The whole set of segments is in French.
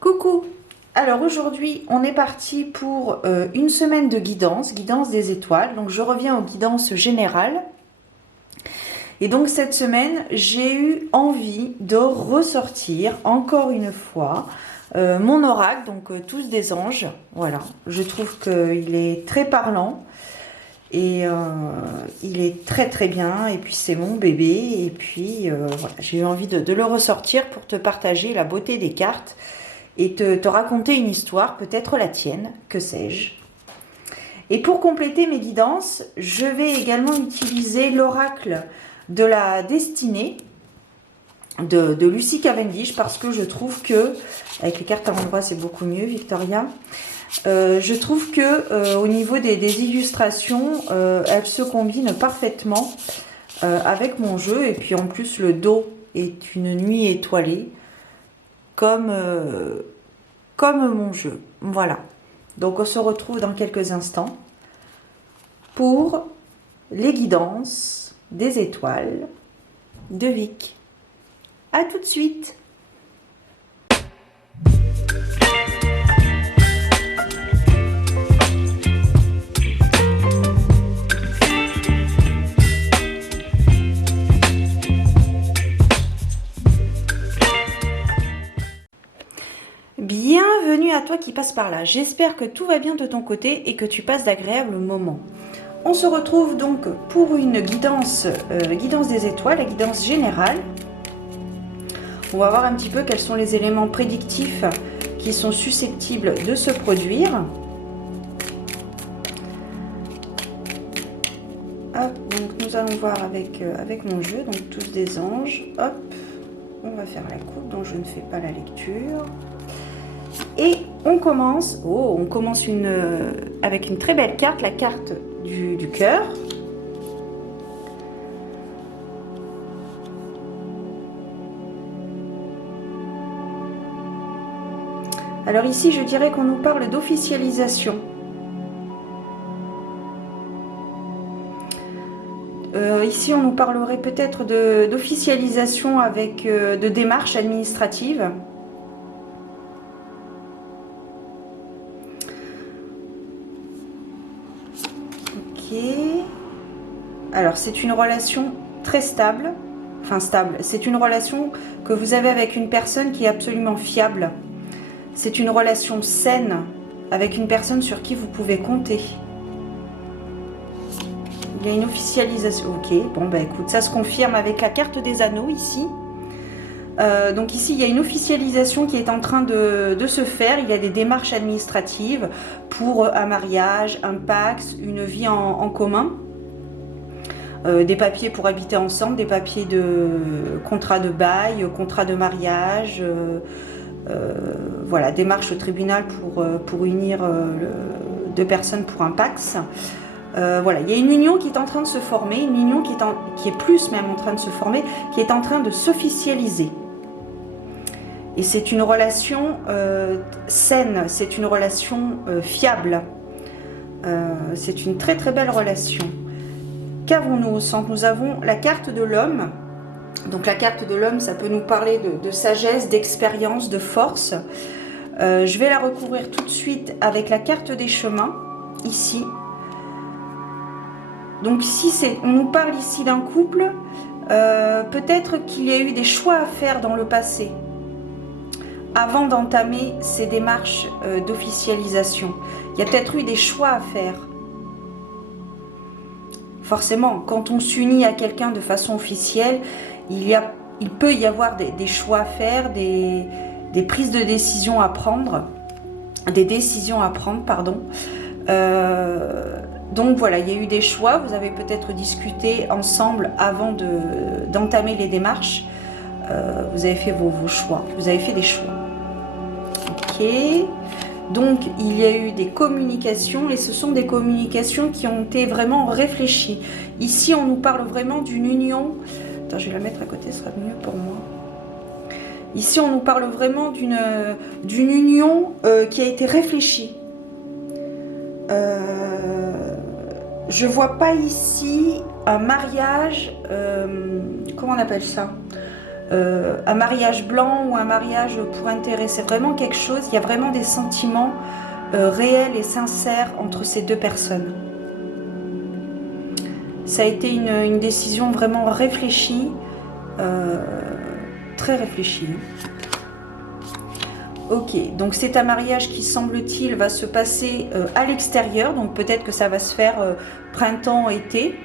Coucou! Alors aujourd'hui, on est parti pour une semaine de guidance, guidance des étoiles. Donc je reviens aux guidances générales. Et donc cette semaine, j'ai eu envie de ressortir encore une fois mon oracle, donc tous des anges. Voilà, je trouve qu'il est très parlant et il est très très bien. Et puis c'est mon bébé. Et puis voilà, j'ai eu envie de le ressortir pour te partager la beauté des cartes et te raconter une histoire, peut-être la tienne, que sais-je. Et pour compléter mes guidances, je vais également utiliser l'oracle de la destinée de Lucy Cavendish parce que je trouve que, avec les cartes à l'endroit c'est beaucoup mieux, Victoria, je trouve que au niveau des illustrations, elles se combinent parfaitement avec mon jeu. Et puis en plus le dos est une nuit étoilée comme, comme mon jeu. Voilà. Donc on se retrouve dans quelques instants pour les guidances des étoiles de Vic. À tout de suite. Bienvenue à toi qui passe par là. J'espère que tout va bien de ton côté et que tu passes d'agréables moments. On se retrouve donc pour une guidance, guidance des étoiles, la guidance générale. On va voir un petit peu quels sont les éléments prédictifs qui sont susceptibles de se produire. Hop, donc nous allons voir avec mon jeu, donc tous des anges. Hop, on va faire la coupe dont je ne fais pas la lecture. Et on commence, avec une très belle carte, la carte du cœur. Alors ici, je dirais qu'on nous parle d'officialisation. Ici, on nous parlerait peut-être d'officialisation avec de démarches administratives. Ok. Alors, c'est une relation très stable. Enfin, stable. C'est une relation que vous avez avec une personne qui est absolument fiable. C'est une relation saine avec une personne sur qui vous pouvez compter. Il y a une officialisation. Ok, bon bah écoute, ça se confirme avec la carte des anneaux ici. Donc ici, il y a une officialisation qui est en train de se faire. Il y a des démarches administratives pour un mariage, un pax, une vie en commun. Des papiers pour habiter ensemble, des papiers de contrat de bail, contrat de mariage, voilà, démarche au tribunal pour unir deux personnes pour un pax. Voilà, il y a une union qui est en train de se former, une union qui est plus même en train de se former, qui est en train de s'officialiser. Et c'est une relation saine, c'est une relation fiable. C'est une très très belle relation. Qu'avons-nous au centre? Nous avons la carte de l'homme. Donc la carte de l'homme, ça peut nous parler de sagesse, d'expérience, de force. Je vais la recouvrir tout de suite avec la carte des chemins, ici. Donc ici, on nous parle ici d'un couple. Peut-être qu'il y a eu des choix à faire dans le passé avant d'entamer ces démarches d'officialisation. Il y a peut-être eu des choix à faire. Forcément, quand on s'unit à quelqu'un de façon officielle, il peut y avoir des choix à faire, des prises de décision à prendre, des décisions à prendre, pardon. Donc voilà, il y a eu des choix, vous avez peut-être discuté ensemble avant d'entamer les démarches. Vous avez fait vos choix, vous avez fait des choix. Ok. Donc, il y a eu des communications et ce sont des communications qui ont été vraiment réfléchies. Ici, on nous parle vraiment d'une union. Attends, je vais la mettre à côté, ce sera mieux pour moi. Ici, on nous parle vraiment d'une union qui a été réfléchie. Je vois pas ici un mariage, comment on appelle ça? un mariage blanc ou un mariage pour intérêt. C'est vraiment quelque chose, il y a vraiment des sentiments réels et sincères entre ces deux personnes. Ça a été une décision vraiment réfléchie, très réfléchie. Ok, donc c'est un mariage qui, semble-t-il, va se passer à l'extérieur. Donc peut-être que ça va se faire printemps-été.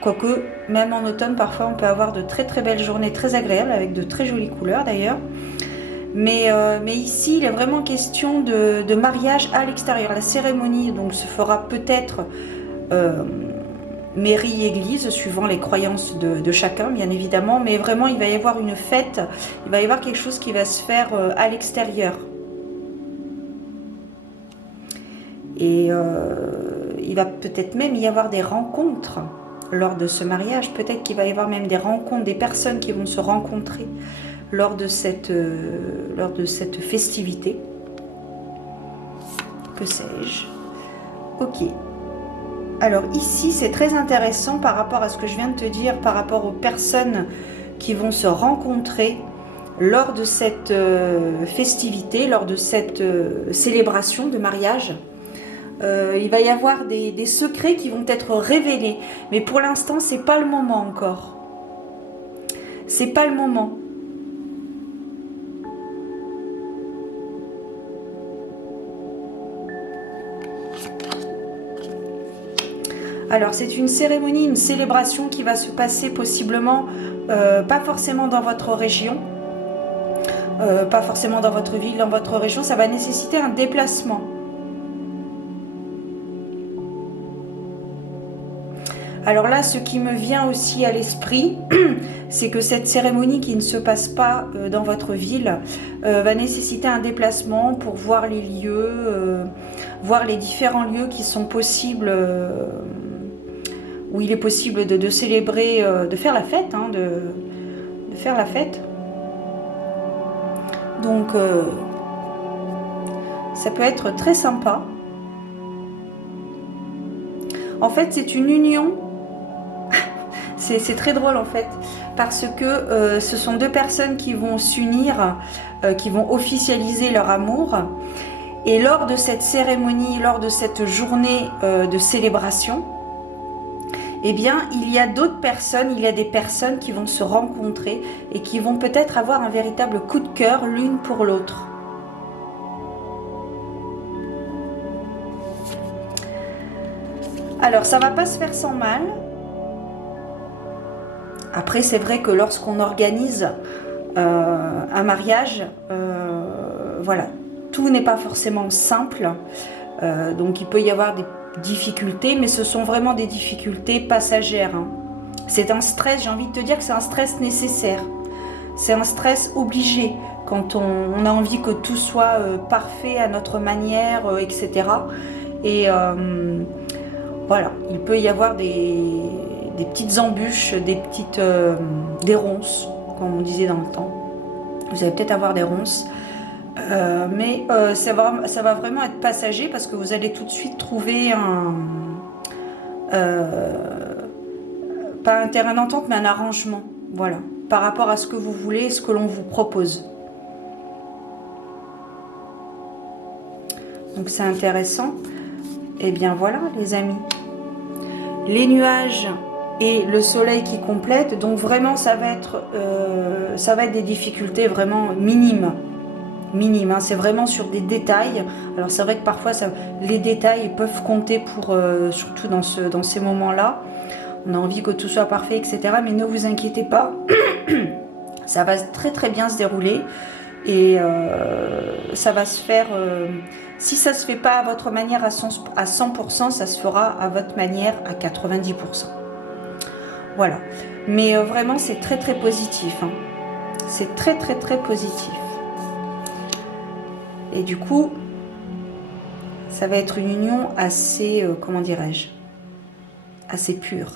Quoique, même en automne, parfois, on peut avoir de très très belles journées, très agréables, avec de très jolies couleurs d'ailleurs. Mais ici, il est vraiment question de mariage à l'extérieur. La cérémonie donc se fera peut-être mairie-église, suivant les croyances de chacun, bien évidemment. Mais vraiment, il va y avoir une fête, il va y avoir quelque chose qui va se faire à l'extérieur. Et il va peut-être même y avoir des rencontres lors de ce mariage. Peut-être qu'il va y avoir même des rencontres, des personnes qui vont se rencontrer lors de cette festivité. Que sais-je? Ok. Alors ici, c'est très intéressant par rapport à ce que je viens de te dire, par rapport aux personnes qui vont se rencontrer lors de cette festivité, lors de cette célébration de mariage. Il va y avoir des secrets qui vont être révélés. Mais pour l'instant, c'est pas le moment encore. C'est pas le moment. Alors c'est une cérémonie, une célébration qui va se passer possiblement, pas forcément dans votre région, pas forcément dans votre ville, dans votre région. Ça va nécessiter un déplacement. Alors là, ce qui me vient aussi à l'esprit, c'est que cette cérémonie qui ne se passe pas dans votre ville va nécessiter un déplacement pour voir les lieux, voir les différents lieux qui sont possibles, où il est possible de célébrer, de faire la fête, hein, de faire la fête. Donc, ça peut être très sympa. En fait, c'est une union. C'est très drôle en fait, parce que ce sont deux personnes qui vont s'unir, qui vont officialiser leur amour. Et lors de cette cérémonie, lors de cette journée de célébration, eh bien, il y a d'autres personnes, il y a des personnes qui vont se rencontrer et qui vont peut-être avoir un véritable coup de cœur l'une pour l'autre. Alors, ça va pas se faire sans mal. Après, c'est vrai que lorsqu'on organise un mariage, voilà, tout n'est pas forcément simple. Donc, il peut y avoir des difficultés, mais ce sont vraiment des difficultés passagères. Hein. C'est un stress, j'ai envie de te dire que c'est un stress nécessaire. C'est un stress obligé quand on a envie que tout soit parfait à notre manière, etc. Et voilà, il peut y avoir des petites embûches, des ronces, comme on disait dans le temps. Vous allez peut-être avoir des ronces, mais ça va vraiment être passager parce que vous allez tout de suite trouver pas un terrain d'entente, mais un arrangement, voilà, par rapport à ce que vous voulez, ce que l'on vous propose. Donc c'est intéressant. Et bien voilà, les amis. Les nuages et le soleil qui complètent, donc vraiment ça va être des difficultés vraiment minimes, hein. C'est vraiment sur des détails. Alors c'est vrai que parfois les détails peuvent compter pour surtout dans ces moments-là. On a envie que tout soit parfait, etc. Mais ne vous inquiétez pas, ça va très très bien se dérouler et ça va se faire. Si ça se fait pas à votre manière à 100%, ça se fera à votre manière à 90%. Voilà. Mais vraiment, c'est très très positif. Hein. C'est très très très positif. Et du coup, ça va être une union assez, comment dirais-je, assez pure.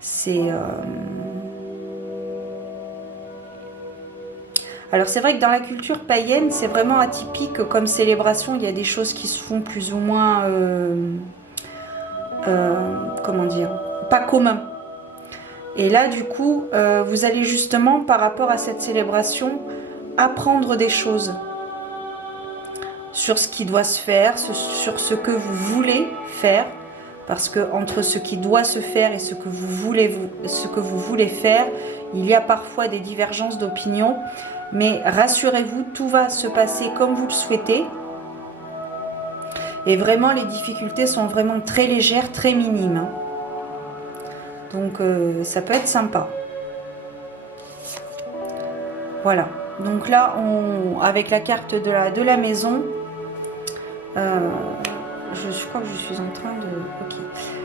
C'est... Alors c'est vrai que dans la culture païenne, c'est vraiment atypique comme célébration. Il y a des choses qui se font plus ou moins, comment dire, pas commun. Et là, du coup, vous allez justement, par rapport à cette célébration, apprendre des choses sur ce qui doit se faire, sur ce que vous voulez faire. Parce que entre ce qui doit se faire et ce que vous voulez faire, il y a parfois des divergences d'opinion. Mais rassurez-vous, tout va se passer comme vous le souhaitez. Et vraiment, les difficultés sont vraiment très légères, très minimes. Donc, ça peut être sympa. Voilà. Donc là, avec la carte de la maison, je crois que je suis en train de... Ok.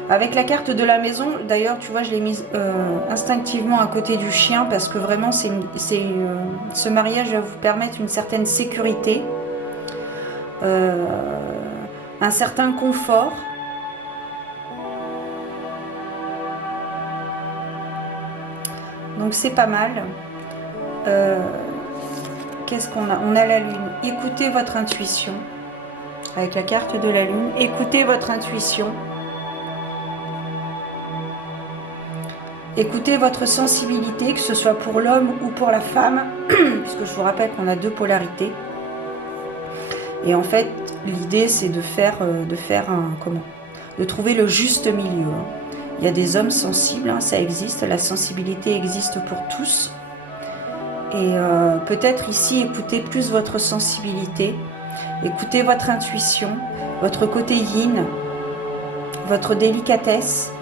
Avec la carte de la maison, d'ailleurs, tu vois, je l'ai mise instinctivement à côté du chien parce que vraiment, ce mariage va vous permettre une certaine sécurité, un certain confort. Donc c'est pas mal. Qu'est-ce qu'on a? On a la lune. Écoutez votre intuition. Avec la carte de la lune, écoutez votre intuition. Écoutez votre sensibilité, que ce soit pour l'homme ou pour la femme, puisque je vous rappelle qu'on a deux polarités. Et en fait, l'idée c'est de trouver le juste milieu. Il y a des hommes sensibles, ça existe, la sensibilité existe pour tous. Et peut-être ici, écoutez plus votre sensibilité, écoutez votre intuition, votre côté yin, votre délicatesse.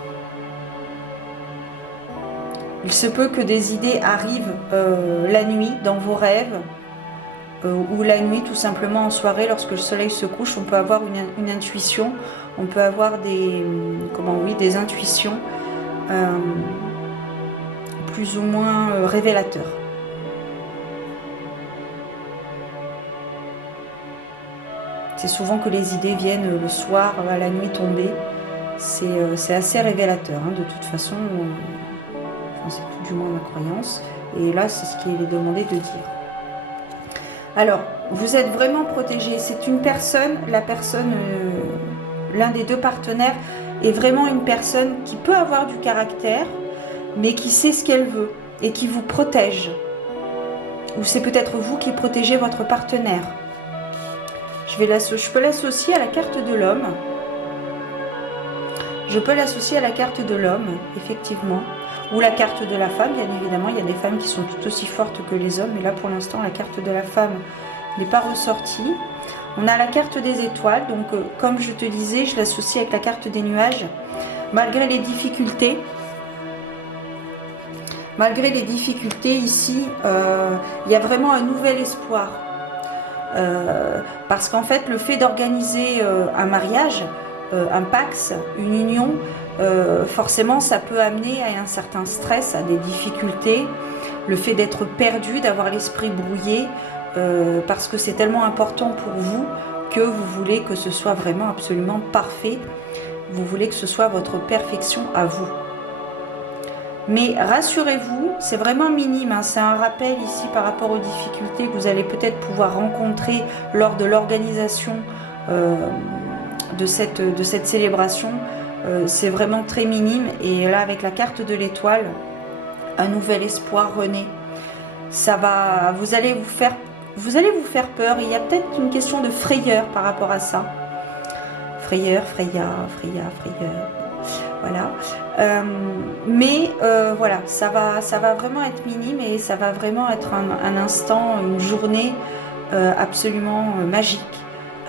Il se peut que des idées arrivent la nuit dans vos rêves, ou la nuit tout simplement en soirée lorsque le soleil se couche. On peut avoir une intuition, on peut avoir des intuitions plus ou moins révélateurs. C'est souvent que les idées viennent le soir à la nuit tombée. C'est assez révélateur, de toute façon. C'est tout du moins ma croyance. Et là, c'est ce qu'il est demandé de dire. Alors, vous êtes vraiment protégé. C'est une personne, l'un des deux partenaires est vraiment une personne qui peut avoir du caractère, mais qui sait ce qu'elle veut et qui vous protège. Ou c'est peut-être vous qui protégez votre partenaire. Je peux l'associer à la carte de l'homme. Je peux l'associer à la carte de l'homme, effectivement. Ou la carte de la femme, bien évidemment. Il y a des femmes qui sont tout aussi fortes que les hommes. Mais là, pour l'instant, la carte de la femme n'est pas ressortie. On a la carte des étoiles. Donc, comme je te disais, je l'associe avec la carte des nuages. Malgré les difficultés, ici, il y a vraiment un nouvel espoir. Parce qu'en fait, le fait d'organiser un mariage, un pax, une union, forcément ça peut amener à un certain stress, à des difficultés, le fait d'être perdu, d'avoir l'esprit brouillé, parce que c'est tellement important pour vous que vous voulez que ce soit vraiment absolument parfait, vous voulez que ce soit votre perfection à vous. Mais rassurez-vous, c'est vraiment minime, c'est un rappel ici par rapport aux difficultés que vous allez peut-être pouvoir rencontrer lors de l'organisation de cette célébration. C'est vraiment très minime. Et là, avec la carte de l'étoile, un nouvel espoir renaît. Vous allez vous faire peur. Il y a peut-être une question de frayeur par rapport à ça. Frayeur. Voilà. Mais voilà, ça va vraiment être minime et ça va vraiment être un instant, une journée absolument magique,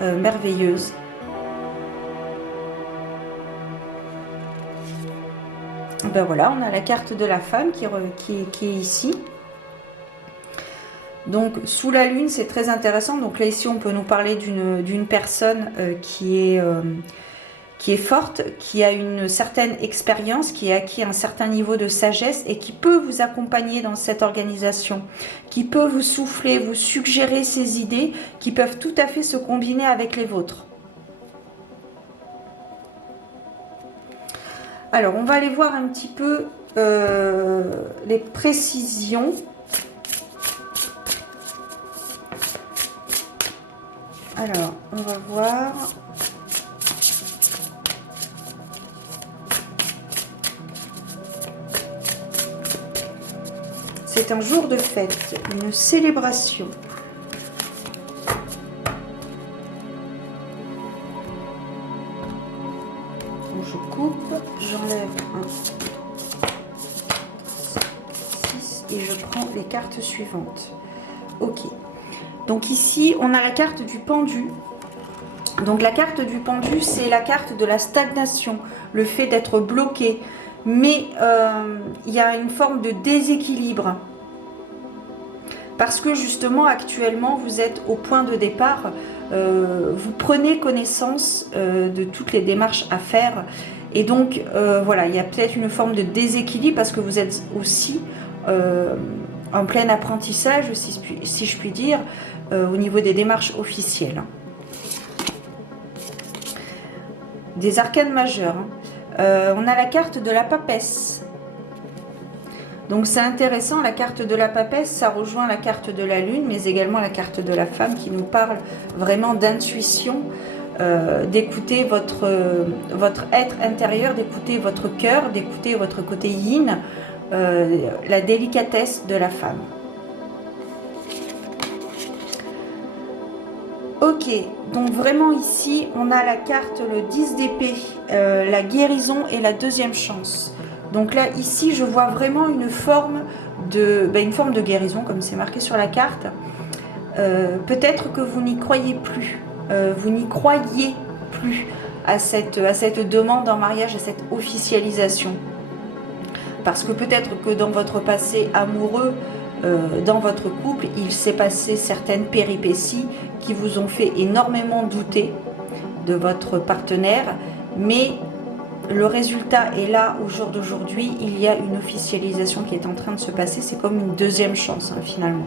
merveilleuse. Ben voilà, on a la carte de la femme qui est ici. Donc sous la lune, c'est très intéressant. Donc là ici, on peut nous parler d'une personne qui est forte, qui a une certaine expérience, qui a acquis un certain niveau de sagesse et qui peut vous accompagner dans cette organisation, qui peut vous souffler, vous suggérer ses idées qui peuvent tout à fait se combiner avec les vôtres. Alors, on va aller voir un petit peu les précisions. Alors, on va voir... c'est un jour de fête, une célébration. Donc je coupe, j'enlève un 6 et je prends les cartes suivantes. Ok. Donc ici, on a la carte du pendu. Donc la carte du pendu, c'est la carte de la stagnation, le fait d'être bloqué. Mais il y a une forme de déséquilibre. Parce que justement, actuellement, vous êtes au point de départ. Vous prenez connaissance de toutes les démarches à faire. Et donc, voilà, il y a peut-être une forme de déséquilibre parce que vous êtes aussi en plein apprentissage, si je puis dire, au niveau des démarches officielles. Des arcanes majeures. On a la carte de la papesse. Donc c'est intéressant, la carte de la papesse, ça rejoint la carte de la lune, mais également la carte de la femme qui nous parle vraiment d'intuition, d'écouter votre être intérieur, d'écouter votre cœur, d'écouter votre côté yin, la délicatesse de la femme. Ok, donc vraiment ici, on a la carte, le 10 d'épée, la guérison et la deuxième chance. Donc là, ici, je vois vraiment une forme de guérison, comme c'est marqué sur la carte. Peut-être que vous n'y croyez plus. Vous n'y croyez plus à cette demande en mariage, à cette officialisation. Parce que peut-être que dans votre passé amoureux, dans votre couple, il s'est passé certaines péripéties qui vous ont fait énormément douter de votre partenaire, mais le résultat est là au jour d'aujourd'hui. Il y a une officialisation qui est en train de se passer. C'est comme une deuxième chance, finalement.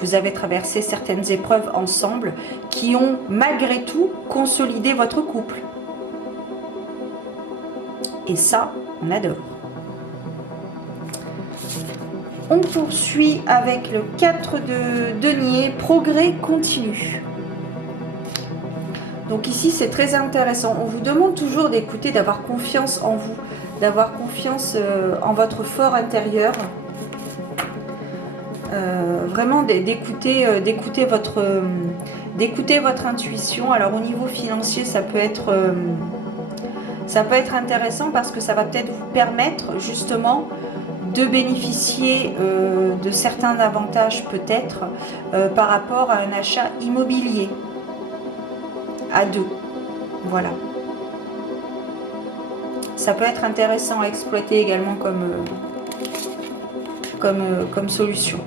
Vous avez traversé certaines épreuves ensemble qui ont malgré tout consolidé votre couple. Et ça, on adore. On poursuit avec le 4 de denier, progrès continu. Donc ici, c'est très intéressant. On vous demande toujours d'écouter, d'avoir confiance en vous, d'avoir confiance en votre fort intérieur. Vraiment d'écouter votre intuition. Alors au niveau financier, ça peut être intéressant parce que ça va peut-être vous permettre justement de bénéficier de certains avantages peut-être par rapport à un achat immobilier à deux. Voilà. Ça peut être intéressant à exploiter également comme solution.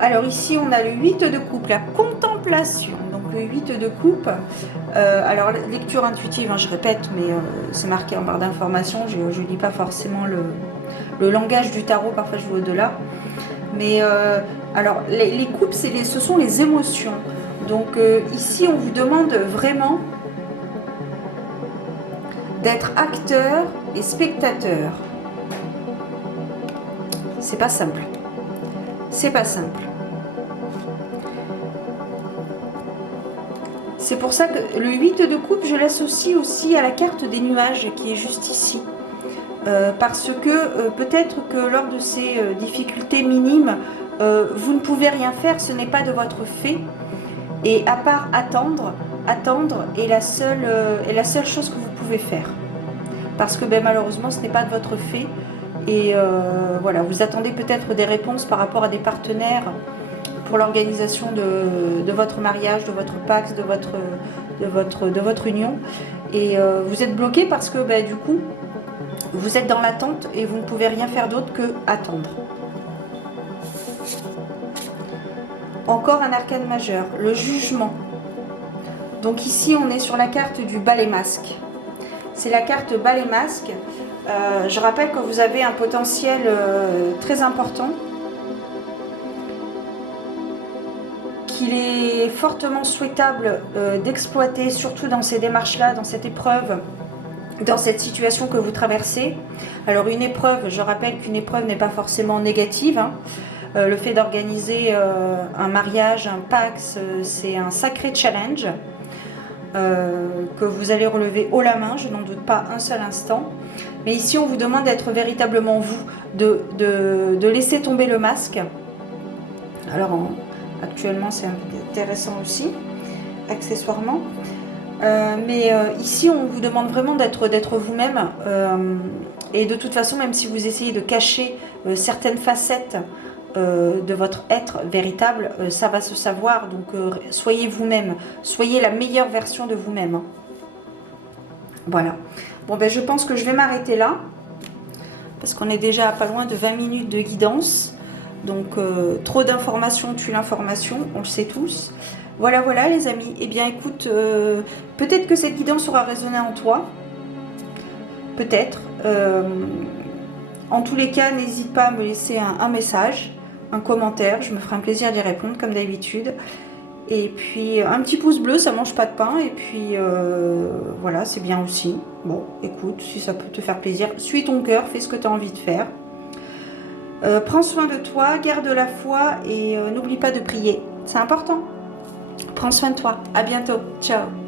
Alors ici, on a le 8 de coupe, la contemplation. Donc le 8 de coupe, alors lecture intuitive, hein, je répète, mais c'est marqué en barre d'information. Je ne lis pas forcément le langage du tarot, parfois je vais au-delà. Mais alors les coupes, ce sont les émotions. Donc ici, on vous demande vraiment d'être acteur et spectateur. C'est pas simple. C'est pas simple. C'est pour ça que le 8 de coupe, je l'associe aussi à la carte des nuages qui est juste ici. Parce que peut-être que lors de ces difficultés minimes, vous ne pouvez rien faire, ce n'est pas de votre fait. Et à part attendre est la seule chose que vous pouvez faire. Parce que malheureusement, ce n'est pas de votre fait. Et voilà, vous attendez peut-être des réponses par rapport à des partenaires pour l'organisation de votre mariage, de votre pax, de votre union. Et vous êtes bloqué parce que du coup, vous êtes dans l'attente et vous ne pouvez rien faire d'autre que attendre. Encore un arcane majeur, le jugement. Donc ici, on est sur la carte du balai masque. C'est la carte balai masque. Je rappelle que vous avez un potentiel très important, qu'il est fortement souhaitable d'exploiter, surtout dans ces démarches-là, dans cette épreuve, dans cette situation que vous traversez. Alors une épreuve, je rappelle qu'une épreuve n'est pas forcément négative, hein. Le fait d'organiser un mariage, un pax, c'est un sacré challenge que vous allez relever haut la main, je n'en doute pas un seul instant. Mais ici, on vous demande d'être véritablement vous, de laisser tomber le masque. Alors, actuellement, c'est intéressant aussi, accessoirement. Ici, on vous demande vraiment d'être vous-même. Et de toute façon, même si vous essayez de cacher certaines facettes de votre être véritable, ça va se savoir. Donc, soyez vous-même. Soyez la meilleure version de vous-même. Hein. Voilà. Bon, ben, je pense que je vais m'arrêter là. Parce qu'on est déjà à pas loin de 20 minutes de guidance. Donc, trop d'informations tue l'information. On le sait tous. Voilà, voilà les amis. Eh bien, écoute, peut-être que cette guidance aura résonné en toi. Peut-être. En tous les cas, n'hésite pas à me laisser un message, un commentaire. Je me ferai un plaisir d'y répondre comme d'habitude. Et puis, un petit pouce bleu, ça mange pas de pain. Et puis, voilà, c'est bien aussi. Bon, écoute, si ça peut te faire plaisir, suis ton cœur, fais ce que tu as envie de faire. Prends soin de toi, garde la foi et n'oublie pas de prier. C'est important. Prends soin de toi. À bientôt. Ciao.